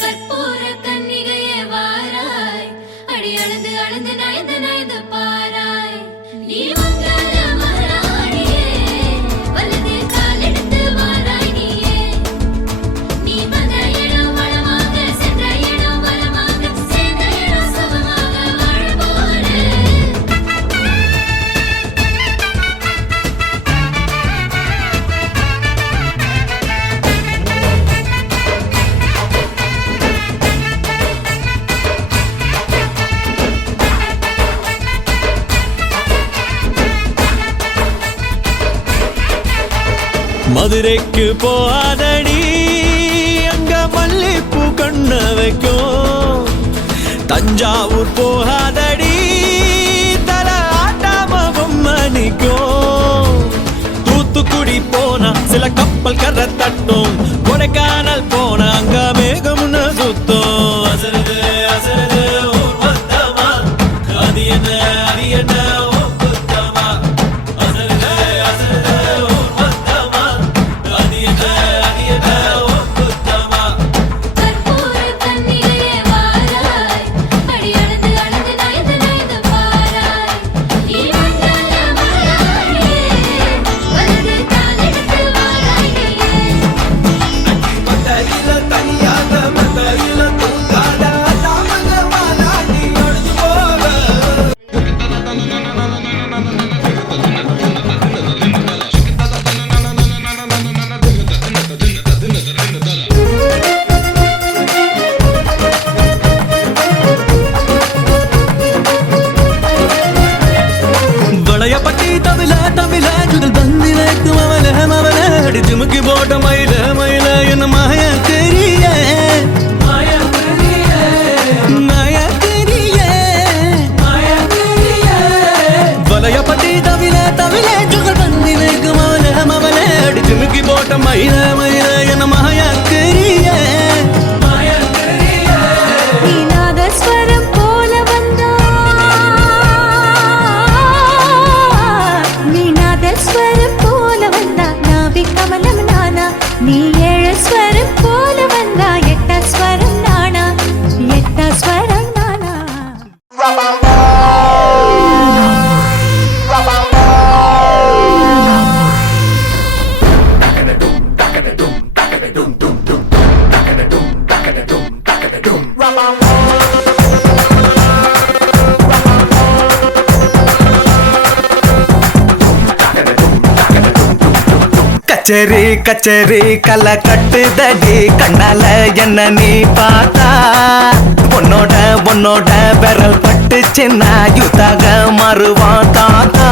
கற்பூர கன்னிகையே வாராய், அடி அளந்து அளந்து நயந்து நயந்து பாராய். நீ மங்கள மகாராணியே, வலது கால் எடுத்து வாராய் நீயே. நீ வந்த இடம் வளமாக, சென்ற இடம் வளமாக, சேர்ந்த இடம் சுகமாக வாழ போறேன். மதுரைக்கு போகாதடி, அங்க மல்லிப்பூ கண்ண வைக்கும். தஞ்சாவூர் போகாதடி, தல ஆட்டாம பொம்மணிக்கும். தூத்துக்குடி போனா சில கப்பல் கரை தட்டும். கொடைக்கானல் போனா அங்க மேகம்னு சுத்தும். அசருது அசருது ஊர் மொத்தமா, அது என்ன அது என்ன ஊர் குத்தமா. அசருது அசருது ஊர் மொத்தமா, அது என்ன அது என்ன ஊர் குத்தமா. கற்பூர கன்னிகையே வாராய், அடி அளந்து அளந்து நயந்து நயந்து பாராய். நீ மங்கள மகாராணியே, வலது கால் எடுத்து வாராய் நீயே. மத்தரில தனியாக மத்தரில தூங்காத தாமங்க வாராடி அடிச்சு போக. வளையப்பட்டி தமிழ தமிழ ஜுகல் பந்தி வைக்கும் அவல மவல அடிச்சு முக்கி போட்ட மயில மயில என்ன மாய தெரிய மாய தெரிய வளையப்பட்டி தமிழ தமிழ ஜுகல் பந்தி வைக்கும் அவல மவல அடிச்சு முக்கி போட்ட மயில மயில என்ன மாய தெரிய மாய தெரிய. நீ நாதஸ்வரம் போல வந்தா, நீ நாதஸ்வரம் போல வந்தா, நாவி கமலம் நானா. நீ ஏழு ஸ்வரம் போல வந்தா, எட்ட ஸ்வரம் நானா, எட்ட ஸ்வரம் நானா. கச்சேரி கச்சேரி கலை கட்டுதடி கண்ணால என்ன நீ பார்த்தா. உன்னோட உன்னோட விரல் பட்டு சின்ன யுத்தாக மாறுவான் தாத்தா.